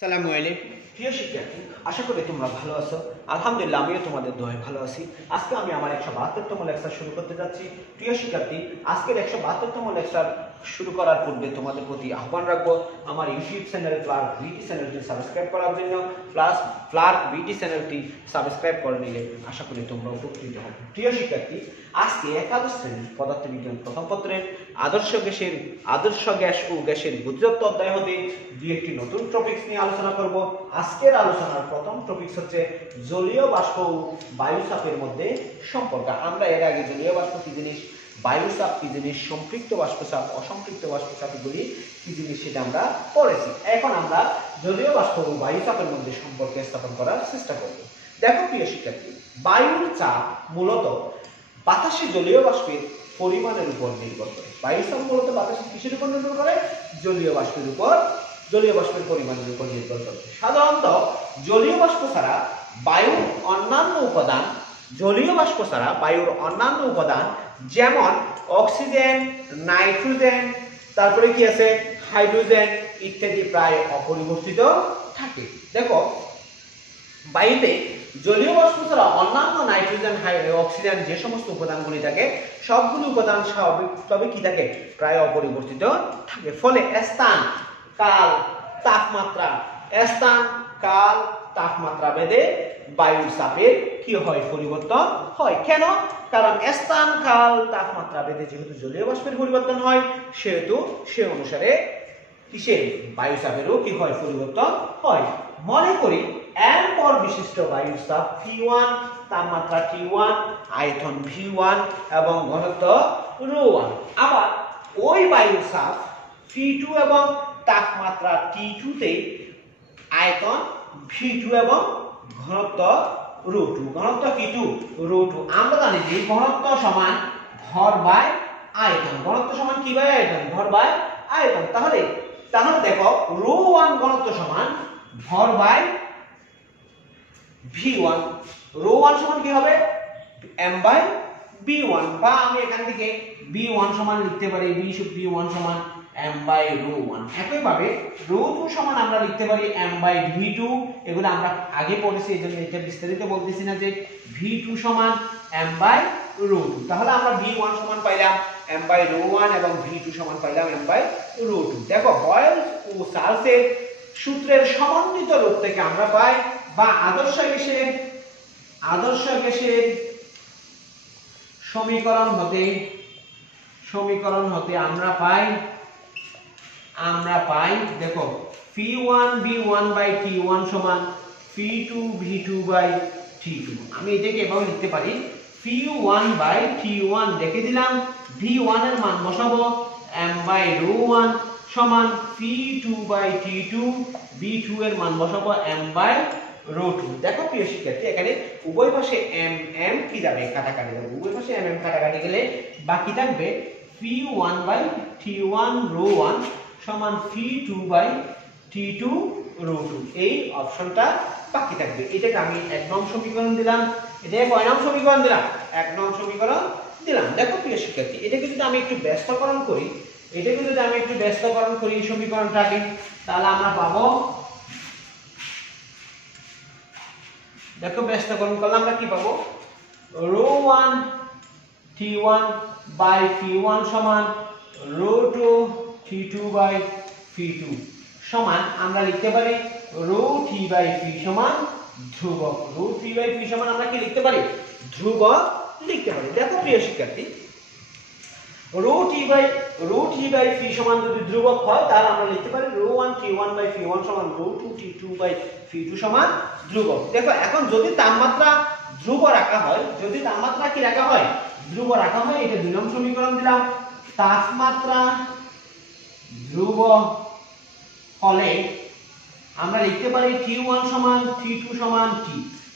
আসসালামু আলাইকুম প্রিয় শিক্ষার্থী, আশা করি তোমরা ভালো আছো। আলহামদুলিল্লাহ, আমিও তোমাদের দোয়ায় ভালো আছি। আজকে আমি আমার 172তম লেকচার শুরু করতে যাচ্ছি। প্রিয় শিক্ষার্থী, আজকের 172তম লেকচার শুরু করার পূর্বে তোমাদের প্রতি আহ্বান রাখবো আমার ইউটিউব চ্যানেল ক্লার্ক বিটি চ্যানেলটি সাবস্ক্রাইব করার জন্য। ক্লার্ক বিটি চ্যানেলটি সাবস্ক্রাইব করে নিলে আশা করি তোমরা উপকৃত হবে। প্রিয় শিক্ষার্থী, আজকে একাদশ শ্রেণীর পদার্থবিজ্ঞান প্রথম পত্রের আদর্শ গ্যাস ও গ্যাসের গতিতত্ত্ব অধ্যায় হতে দুই একটি নতুন টপিকস নিয়ে আলোচনা করব। আজকের আলোচনার প্রথম টপিকস হচ্ছে জলীয় বাষ্প ও বায়ু চাপের মধ্যে সম্পর্ক। আমরা এর আগে জলীয় বাষ্প কি জিনিস, বায়ু চাপ কি জিনিস, সম্পৃক্ত বাষ্পচাপ, অসম্পৃক্ত বাষ্পচাপ এগুলি কি জিনিস সেটা আমরা পড়েছি। এখন আমরা জলীয় বাষ্প ও বায়ু চাপের মধ্যে সম্পর্ক স্থাপন করার চেষ্টা করব। দেখো প্রিয় শিক্ষার্থী, বায়ুর চাপ মূলত বাতাসে জলীয় বাষ্পের পরিমাণের উপর নির্ভর করে। বায়ু চাপ মূলত বাতাসে কিসের উপর নির্ভর করে? জলীয় বাষ্পের পরিমাণের উপর নির্ভর করে। সাধারণত জলীয় বাষ্প ছাড়া বায়ুর অন্যান্য উপাদান যেমন অক্সিজেন, নাইট্রোজেন, তারপরে কি আছে হাইড্রোজেন ইত্যাদি প্রায় অপরিবর্তিত থাকে। দেখো, বায়ুতে জলীয় বাষ্প ছাড়া অন্যান্য নাইট্রোজেন, অক্সিজেন যে সমস্ত উপাদানগুলি থাকে সবগুলো উপাদান স্বাভাবিক তবে কি থাকে, প্রায় অপরিবর্তিত থাকে। ফলে স্থান কাল তাপমাত্রা ভেদে বায়ুর চাপের কি হয়, পরিবর্তন হয়। কেন? কারণ স্থান কাল তাপমাত্রা ভেদে যেহেতু জলীয় বাষ্পের পরিবর্তন হয়, সেহেতু সে অনুসারে কিসের, বায়ু চাপেরও কি হয়, পরিবর্তন হয়। মনে করি এম্পর বিশিষ্ট বায়ুর চাপ P1, তাপমাত্রা T1, আয়তন V1 এবং ঘনত্ব ρ1। আবার ওই বায়ুর চাপ P2 এবং তাপমাত্রা T2 তে আয়তন V2 এবং ঘনত্ব ρ2। ঘনত্ব P2 ρ2। আমরা জানি যে ঘনত্ব সমান ভর বাই আয়তন। ঘনত্ব সমান কি বাই আয়তন? ভর বাই আয়তন। তাহলে দেখো, ρ1 ঘনত্ব সমান ভর বাই V1। ρ1 সমান কি হবে? m বাই B1, বা আমি এখান থেকে B1 সমান লিখতে পারি B1 সমান m বাই ρ1। একইভাবে ρ2 সমান আমরা লিখতে পারি m বাই V2। এগুলো আমরা আগে পড়েছি, এজন্য এটা বিস্তারিত বলতেছি না যে V2 সমান m বাই ρ2। তাহলে আমরা B1 সমান পাইলাম m বাই ρ1 এবং V2 সমান পাইলাম m বাই ρ2। দেখো, বয়েল ও চার্লসের সূত্রের সমন্বিত রূপ থেকে আমরা পাই, বা আদর্শ গ্যাসের সমীকরণ হতে আমরা পাই দেখো, P1 B1 বাই T1 সমান P2 V2 বাই T2। আমি এটাকে এভাবে লিখতে পারি, P1 বাই T1 লিখে দিলাম, V1 এর মান বসাবো m বাই ρ1 সমান P2 বাই T2, V2 এর মান বসাবো m বাই ρ2। দেখো প্রিয় শিক্ষার্থী, এখানে উভয় পাশে m কি যাবে, কাটাকাটি যাবে। উভয় পাশে m কাটাকাটি গেলে বাকি থাকবে P1 বাই T1 ρ1 সমান P2 বাই T2 ρ2। এই অপশনটা বাকি থাকবে। এটাকে আমি 1 নং সমীকরণ দিলাম। এটাকে কয় নং সমীকরণ দিলাম? 1 নং সমীকরণ দিলাম। দেখো প্রিয় শিক্ষার্থী, এটাকে যদি আমি একটু ব্যস্তকরণ করি এই সমীকরণটাকে, তাহলে আমরা পাবো, দেখো ব্যস্তকরণ করলে আমরা কি পাবো, ρ1 T1 বাই P1 সমান ρ2 T2 বাই P2 সমান আমরা লিখতে পারি ρ3 বাই P সমান ধ্রুবক। ρ3 বাই P সমান আমরা কি লিখতে পারি? ধ্রুবক লিখতে পারি। দেখো প্রিয় শিক্ষার্থী, ρ3 বাই P সমান যদি ধ্রুবক হয়, তাহলে আমরা লিখতে পারি ρ1 T1 বাই P1 সমান ρ2 T2 বাই P2 সমান ধ্রুবক। দেখো, এখন যদি তাপমাত্রা ধ্রুব রাখা হয়, ধ্রুব রাখা হয়, এটা 2 নং সমীকরণ দিলাম। তাপমাত্রা ধ্রুব হলে আমরা লিখতে পারি T1 সমান T2 সমান T।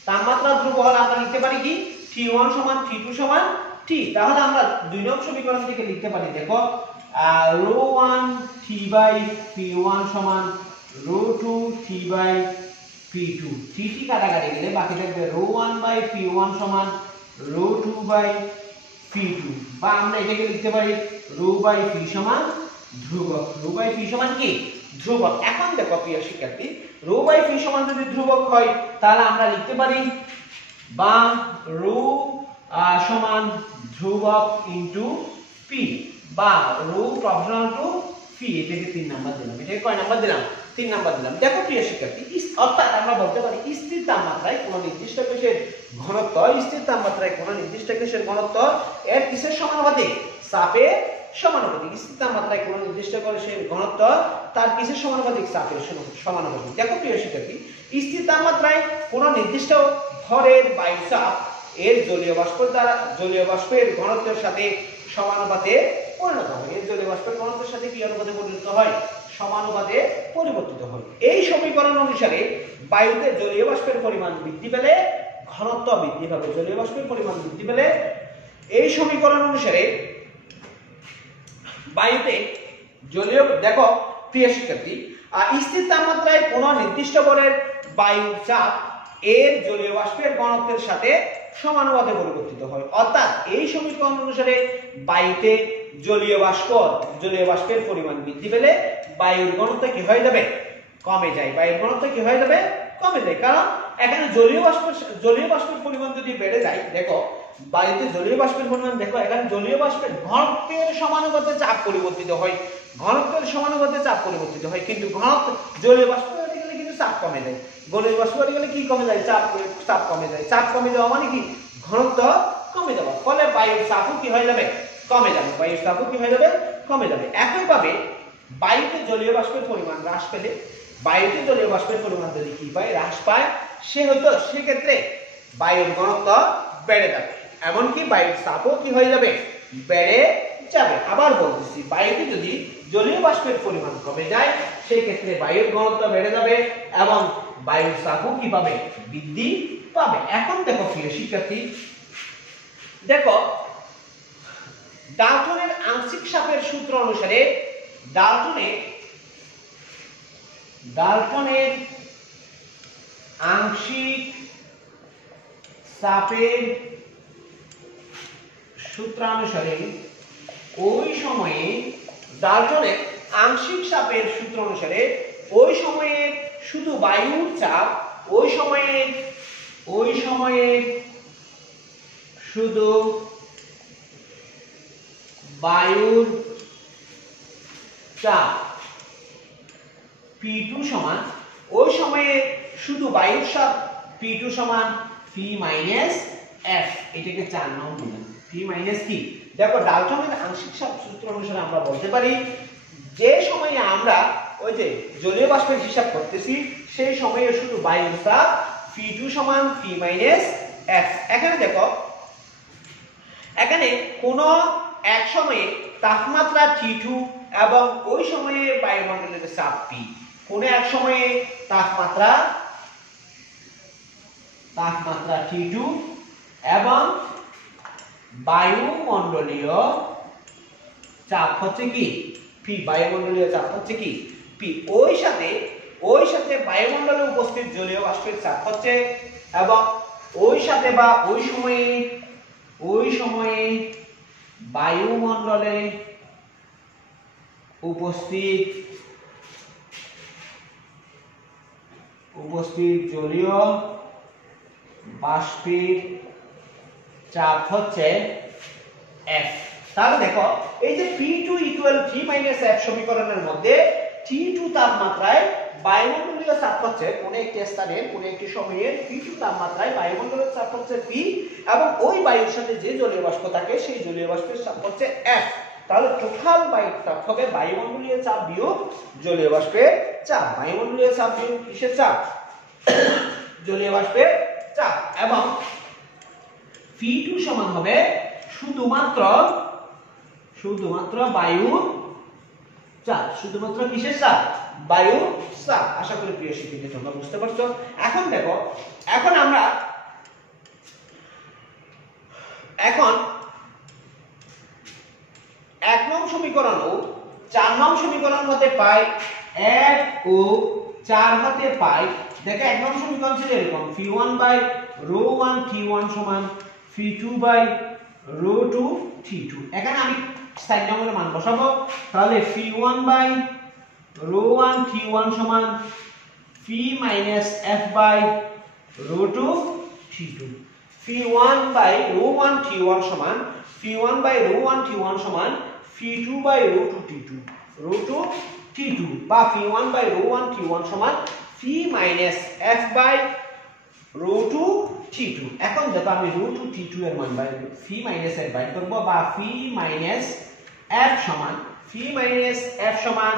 তাপমাত্রা ধ্রুব হলে আমরা লিখতে পারি কি, T1 সমান T2 সমান T। তাহলে আমরা 2 নং সমীকরণ থেকে লিখতে পারি, দেখো, ρ1 T বাই P1 সমান ρ2 T বাই P2। T কাটাকাটি গেলে বাকি থাকবে ρ1 বাই P1 সমান ρ2 বাই P2, বা আমরা এটাকে লিখতে পারি ρ বাই P সমান ধ্রুবক। ρ বাই P সমান কি? ধ্রুবক। এখন দেখো প্রিয় শিক্ষার্থী, রো বাই পি সমান যদি ধ্রুবক হয় তাহলে আমরা লিখতে পারি বা রো সমান ধ্রুবক ইনটু পি বা রো প্রপোর্শনাল টু পি। এটাকে 3 নাম্বার দিলাম। এটাকে কয় নাম্বার দিলাম? 3 নাম্বার দিলাম। দেখো প্রিয় শিক্ষার্থী, অর্থাৎ আমরা বলতে পারি স্থির তাপমাত্রায় কোনো নির্দিষ্ট গ্যাসের ঘনত্ব, স্থির তাপমাত্রায় কোনো নির্দিষ্ট গ্যাসের ঘনত্ব এর কিসের সমানুপাতিক? চাপের সমানুপাতিক। স্থির তাপমাত্রায় কোনো নির্দিষ্ট গ্যাসের ঘনত্ব তার কিসের সমানুপাতিক? চাপের সমানুপাতিক। দেখো প্রিয় শিক্ষার্থী, স্থির তাপমাত্রায় কোনো নির্দিষ্ট ভরের বায়ু চাপ এর জলীয় বাষ্পের ঘনত্বের সাথে সমানুপাতে পরিণত হয়। এর জলীয় বাষ্পের ঘনত্বের সাথে কি অনুপাতে পরিণত হয়? সমানুপাতে পরিবর্তিত হয়। এই সমীকরণ অনুসারে বায়ুতে জলীয় বাষ্পের পরিমাণ বৃদ্ধি পেলে ঘনত্ব বৃদ্ধি পাবে। জলীয় বাষ্পের পরিমাণ বৃদ্ধি পেলে এই সমীকরণ অনুসারে বায়ুতে জলীয়, দেখো প্রিয় শিক্ষার্থী, স্থির তাপমাত্রায় কোনো নির্দিষ্ট ভরের বায়ুর চাপ এর জলীয় বাষ্পের ঘনত্বের সাথে সমানুপাতে পরিবর্তিত হয়। অর্থাৎ এই সমীকরণ অনুসারে বায়ুতে জলীয় বাষ্পের পরিমাণ বৃদ্ধি পেলে বায়ুর ঘনত্ব কি হয়ে যাবে? কমে যায়। বায়ুর ঘনত্ব কি হয়ে যাবে? কমে যায়। কারণ এখানে জলীয় বাষ্পের পরিমাণ যদি বেড়ে যায়, দেখো বায়ুতে জলীয় বাষ্পের পরিমাণ, দেখো এখানে জলীয় বাষ্পের ঘনত্বের সমানুপাতে চাপ পরিবর্তিত হয়। ঘনত্বের সমানুপাতে চাপ পরিবর্তিত হয়, কিন্তু ঘনত্ব জলীয় বাষ্প বেড়ে গেলে কিন্তু চাপ কমে যায়। জলীয় বাষ্প বেড়ে গেলে কি কমে যায়? চাপ কমে যায়। চাপ কমে যাওয়া মানে কি? ঘনত্ব কমে যাওয়া। ফলে বায়ুর চাপও কি হয়ে যাবে? কমে যাবে। বায়ুর চাপও কি হয়ে যাবে? কমে যাবে। একইভাবে বায়ুতে জলীয় বাষ্পের পরিমাণ হ্রাস পেলে, বায়ুতে জলীয় বাষ্পের পরিমাণ যদি কি পায়? হ্রাস পায়, সেক্ষেত্রে বায়ুর ঘনত্ব বেড়ে যাবে। এমনকি বায়ুর চাপও কি হয়ে যাবে? বেড়ে যাবে। আবার বলতেছি, বায়ুতে যদি জলীয় বাষ্পের পরিমাণ কমে যায়, সেই ক্ষেত্রে বায়ুর ঘনত্ব বেড়ে যাবে এবং বায়ুর চাপও কি পাবে? বৃদ্ধি পাবে। এখন দেখো প্রিয় শিক্ষার্থী, দেখো ডাল্টনের আংশিক চাপের সূত্র অনুসারে ডাল্টনের আংশিক চাপের সূত্র অনুসারে ওই সময়ে ডাল্টনের আংশিক চাপের সূত্র অনুসারে ওই সময়ে শুধু বায়ুর চাপ, ওই সময়ে শুধু বায়ুর চাপ P2 সমান, ওই সময়ে শুধু বায়ুর চাপ P2 সমান P মাইনাস F। এটাকে 4 নাম দিলাম। P মাইনাস কি? দেখো ডাল্টনের আংশিক চাপ সূত্র অনুসারে আমরা বলতে পারি, যে সময়ে আমরা ওই যে জলীয় বাষ্পের হিসাব করতেছি, সেই সময়ে শুধু বায়ুর চাপ P2 সমান P মাইনাস F। এখানে দেখো, এখানে কোন এক সময়ে তাপমাত্রা T2 এবং ওই সময়ে বায়ুমণ্ডলের চাপ P, কোন এক সময়ে তাপমাত্রা T2 এবং বায়ুমণ্ডলীয় চাপ হচ্ছে কি? P। বায়ুমণ্ডলীয় চাপ হচ্ছে কি? P। ওই সাথে বায়ুমণ্ডলে উপস্থিত জলীয় বাষ্পের চাপ হচ্ছে, এবং ওই সময়ে বায়ুমণ্ডলে উপস্থিত জলীয় বাষ্পের চাপ হচ্ছে F। তাহলে দেখো, এই যে P2 = P - F সমীকরণের মধ্যে T2 তাপমাত্রায় বায়ুমণ্ডলীয় চাপ হচ্ছে কোন একটি স্থানের কোন একটি সময়ের P2 তাপমাত্রায় বায়ুমণ্ডলের চাপ হচ্ছে P, এবং ওই বায়ুর সাথে যে জলীয় বাষ্প থাকে সেই জলীয় বাষ্পের চাপ হচ্ছে F। তাহলে টোটাল বায়ুর চাপ হবে বায়ুমণ্ডলীয় চাপ বিয়োগ জলীয় বাষ্পের চাপ। বায়ুমণ্ডলীয় চাপ বিয়োগ কিসের চাপ? জলীয় বাষ্পের চাপ। এবং P2 সমান হবে শুধুমাত্র বায়ুর চাপ। শুধুমাত্র কিসের চাপ? বায়ুর চাপ। আশা করি প্রিয় শিক্ষার্থী তোমরা বুঝতে পারছো। এখন দেখো, এখন 1 নং সমীকরণ ও 4 নং সমীকরণ হতে পাই 1 ও 4 হতে পাই। দেখো 1 নং সমীকরণ ছিল এরকম, P1/ρ1 T1 সমান P2/ρ2 T2। এখানে আমি সাইন নম্বরের মান বসাবো। তাহলে P1/ρ1 rho 1 T1 সমান phi minus f by rho 2 T2 phi 1 by rho 1 T1 সমান phi 1 by rho 1 T1 সমান phi 2 by rho 2 T2 rho 2 T2 বা phi 1 by rho 1 T1 সমান phi minus f by rho 2 T2 এখন দেখো আমি rho 2 T2 এর মান বাইর phi minus f বাইর করব বা phi minus f সমান phi minus f সমান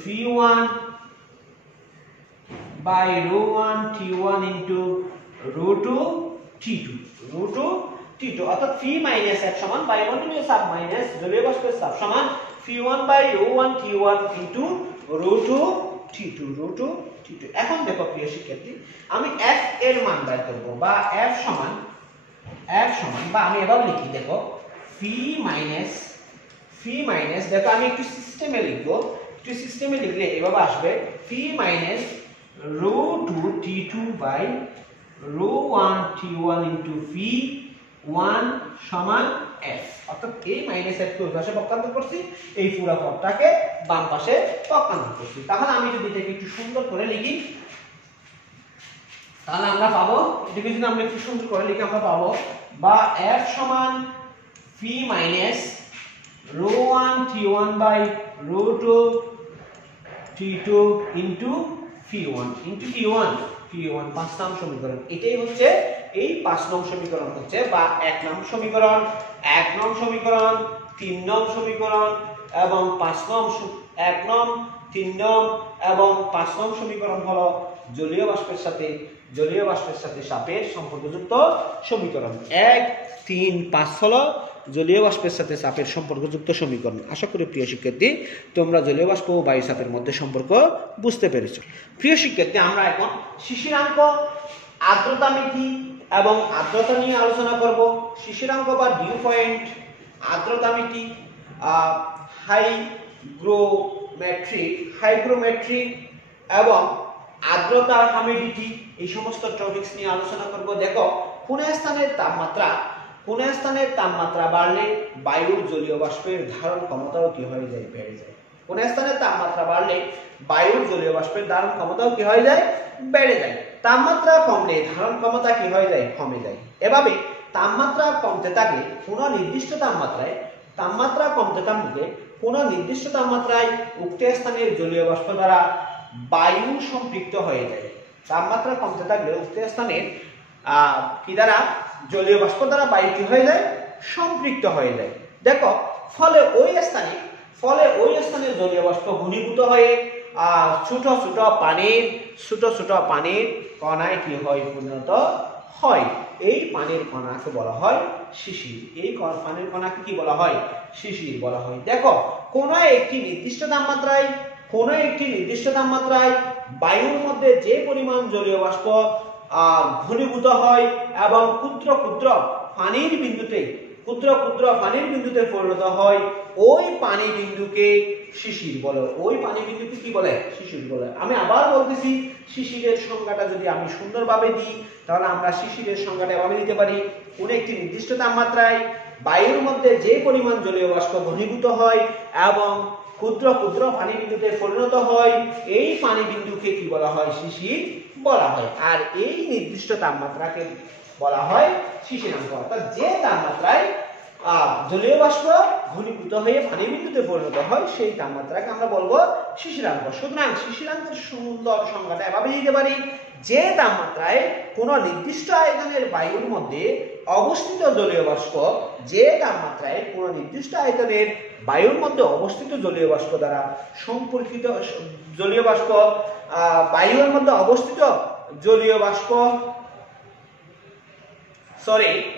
phi 1 by rho 1 T1 into rho 2 T2 rho 2 T2 অর্থাৎ phi minus f সমান বায়ুমণ্ডলীয় চাপ মাইনাস জলীয় বাষ্পের চাপ সমান phi 1 by rho 1 T1 into rho 2 T2 rho 2 T2 এখন দেখো প্রিয় শিক্ষার্থী আমি f এর মান বের করব বা f সমান বা আমি এভাবে লিখি দেখো phi minus দেখো আমি একটু সিস্টেমে লিখব একটু সিস্টেমে লিখলে এভাবে আসবে phi minus rho 2 T2 by rho 1 T1 into phi 1 সমান f অর্থাৎ এই মাইনাস f কে ওই পাশে পক্ষান্তর করছি এই পুরো পদটাকে বাম পাশে পক্ষান্তর করছি তাহলে আমি যদি এটাকে একটু সুন্দর করে লিখি তাহলে আমরা পাবো এটাকে যদি আমরা একটু সুন্দর করে লিখি আমরা পাবো বা f সমান phi minus rho 1 T1 by rho 2 T2 into phi 1 into T1 phi 1 5 নং সমীকরণ এটাই হচ্ছে এই 5 নং সমীকরণ হচ্ছে বা 1 নং সমীকরণ 1 নং সমীকরণ 3 নং সমীকরণ এবং 5 নং 1 নং 3 নং এবং 5 নং সমীকরণ হলো জলীয় বাষ্পের সাথে চাপের সম্পর্কযুক্ত সমীকরণ 1 3 5 হলো জলীয় বাষ্পের সাথে চাপের সম্পর্কযুক্ত সমীকরণ আশা করি প্রিয় শিক্ষার্থী তোমরা জলীয় বাষ্প ও বায়ু চাপের মধ্যে সম্পর্ক বুঝতে পেরেছো প্রিয় শিক্ষার্থী আমরা এখন শিশিরাঙ্ক আর্দ্রতা মিতি এবং আর্দ্রতা নিয়ে আলোচনা করব শিশিরাঙ্ক বা ডিউ পয়েন্ট আর্দ্রতা মিতি হাইগ্রোমেট্রি এবং আর্দ্রতা হিউমিডিটি এই সমস্ত টপিকস নিয়ে আলোচনা করব দেখো কোন স্থানের তাপমাত্রা বাড়লে বায়ুর জলীয় বাষ্পের ধারণ ক্ষমতাও কি হয়ে যায় বেড়ে যায় কোন স্থানের তাপমাত্রা বাড়লে বায়ুর জলীয় বাষ্পের ধারণ ক্ষমতাও কি হয়ে যায় বেড়ে যায় তাপমাত্রা কমলে ধারণ ক্ষমতা কি হয়ে যায় কমে যায় এভাবে তাপমাত্রা কমতে থাকলে কোনো নির্দিষ্ট তাপমাত্রায় উক্ত স্থানের জলীয় বাষ্প দ্বারা বায়ু সম্পৃক্ত হয়ে যায় তাপমাত্রা কমতে থাকলে উক্ত স্থানের কি দ্বারা জলীয় বাষ্প দ্বারা বায়ু কি হয়ে যায় সম্পৃক্ত হয়ে যায় দেখো ফলে ওই স্থানে জলীয় বাষ্প ঘনীভূত হয়ে ছোট ছোট পানির কণায় কি হয় পরিণত হয় এই পানির কণাকে বলা হয় শিশির এই পানির কণাকে কি বলা হয় শিশির বলা হয় দেখো কোন একটি নির্দিষ্ট তাপমাত্রায় বায়ুর মধ্যে যে পরিমাণ জলীয় বাষ্প ঘনীভূত হয় এবং ক্ষুদ্র ক্ষুদ্র পানির বিন্দুতে পরিণত হয় ওই পানি বিন্দুকে শিশির বলে কি বলে শিশির বলে আমি আবার বলতেছি শিশিরের সংজ্ঞাটা যদি আমি সুন্দরভাবে দিই তাহলে আমরা শিশিরের সংজ্ঞাটা এভাবে দিতে পারি কোন একটি নির্দিষ্ট তাপমাত্রায় বায়ুর মধ্যে যে পরিমাণ জলীয় বাষ্প ঘনীভূত হয় এবং ক্ষুদ্র ক্ষুদ্র পানি বিন্দুতে পরিণত হয় এই পানি বিন্দুকে কি বলা হয় শিশির বলা হয় আর এই নির্দিষ্ট তাপমাত্রাকে বলা হয় শিশিরাঙ্ক অর্থাৎ যে তাপমাত্রায় জলীয় বাষ্প ঘনীভূত হয়ে পানি বিন্দুতে পরিণত হয় সেই তাপমাত্রাকে আমরা বলবো শিশিরাঙ্ক সুতরাং শিশিরাঙ্কের সুন্দর সংজ্ঞাটা এভাবে দিতে পারি যে তাপমাত্রায় কোনো নির্দিষ্ট আয়তনের বায়ুর মধ্যে অবস্থিত জলীয় বাষ্প জলীয় বাষ্প দ্বারা সম্পর্কিত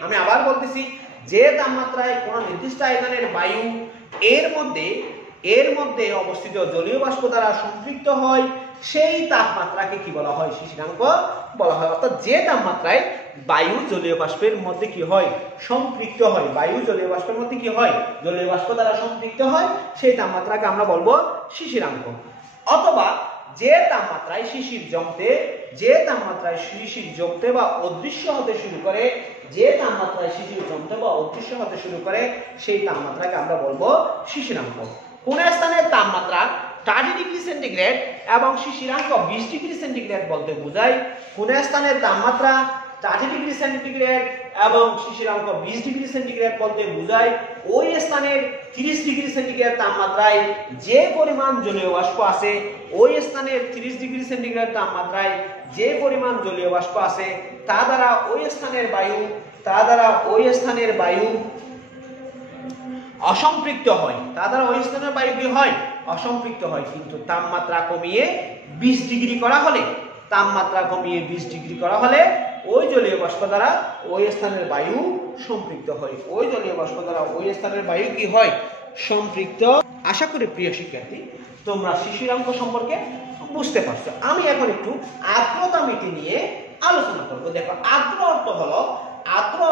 আমি আবার বলতেছি যে তাপমাত্রায় কোন নির্দিষ্ট আয়তনের বায়ু এর মধ্যে অবস্থিত জলীয় বাষ্প দ্বারা সম্পৃক্ত হয় সেই তাপমাত্রাকে কি বলা হয় শিশিরাঙ্ক বলা হয় অর্থাৎ যে তাপমাত্রায় বায়ু জলীয় বাষ্পের মধ্যে কি হয় সম্পৃক্ত হয় জলীয় বাষ্প দ্বারা সম্পৃক্ত হয় সেই তাপমাত্রাকে আমরা বলবো শিশিরাঙ্ক অথবা যে তাপমাত্রায় শিশির জমতে বা অদৃশ্য হতে শুরু করে সেই তাপমাত্রাকে আমরা বলবো শিশিরাঙ্ক কোন স্থানের তাপমাত্রা 30 ডিগ্রি সেন্টিগ্রেড এবং শিশিরাঙ্ক 20 ডিগ্রি সেন্টিগ্রেড বলতে বোঝায় কোন স্থানের তাপমাত্রা 30 ডিগ্রি সেন্টিগ্রেড এবং শিশিরাঙ্ক 20 ডিগ্রি সেন্টিগ্রেড বলতে বোঝায় ওই স্থানের 30 ডিগ্রি সেন্টিগ্রেড তাপমাত্রায় যে পরিমাণ জলীয় বাষ্প আছে, ওই স্থানের 30 ডিগ্রি সেন্টিগ্রেড তাপমাত্রায় যে পরিমাণ জলীয় বাষ্প আছে তা দ্বারা ওই স্থানের বায়ু অসম্পৃক্ত হয়, কি হয়? অসম্পৃক্ত হয়। কিন্তু তাপমাত্রা কমিয়ে 20 ডিগ্রি করা হলে ওই জলীয় বাষ্প দ্বারা ওই স্থানের বায়ু সম্পৃক্ত হয়। ওই জলীয় বাষ্প দ্বারা ওই স্থানের বায়ু কি হয়? সম্পৃক্ত। আশা করি প্রিয় শিক্ষার্থী তোমরা শিশিরাঙ্ক সম্পর্কে বুঝতে পারছো। আমি এখন একটু আর্দ্রতা মিতি নিয়ে আলোচনা করব। দেখো, আর্দ্র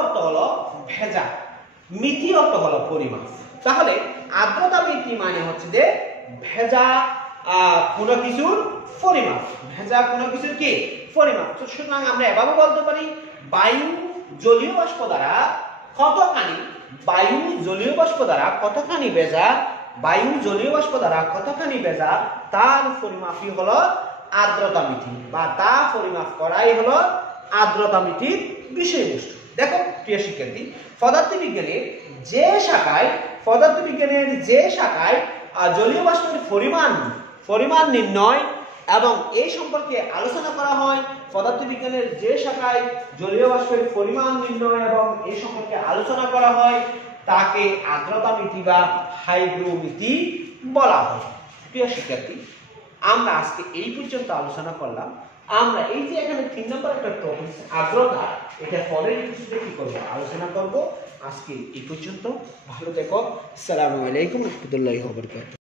অর্থ হলো ভেজা, মিতি অর্থ হলো পরিমাপ। তাহলে আর্দ্রতা মিতি মানে হচ্ছে যে ভেজা কোনো কিছুর পরিমাপ, কি পরিমাপ। সুতরাং আমরা এভাবে বলতে পারি বায়ু জলীয় বাষ্প দ্বারা কতখানি ভেজা, তার পরিমাপই হলো আর্দ্রতা মিতি, বা তা পরিমাপ করাই হলো আর্দ্রতা মিতির বিষয়বস্তু। দেখো প্রিয় শিক্ষার্থী, পদার্থবিজ্ঞানের যে শাখায় জলীয় বাষ্পের পরিমাণ নির্ণয় এবং এই সম্পর্কে আলোচনা করা হয়, পদার্থবিজ্ঞানের যে শাখায় জলীয় বাষ্পের পরিমাণ নির্ণয় এবং এই সম্পর্কে আলোচনা করা হয় তাকে আর্দ্রতা মিতি বা হাইগ্রোমিতি বলা হয়। প্রিয় শিক্ষার্থী, আমরা আজকে এই পর্যন্ত আলোচনা করলাম। আমরা এই যে এখানে 3 নম্বর একটা টপিক আর্দ্রতা, এটা পরের এপিসোডে কি করব আলোচনা করব। আজকে এই পর্যন্ত, ভালো থেকো। আসসালামু আলাইকুম ওয়া রাহমাতুল্লাহি ওয়া বারাকাতুহু।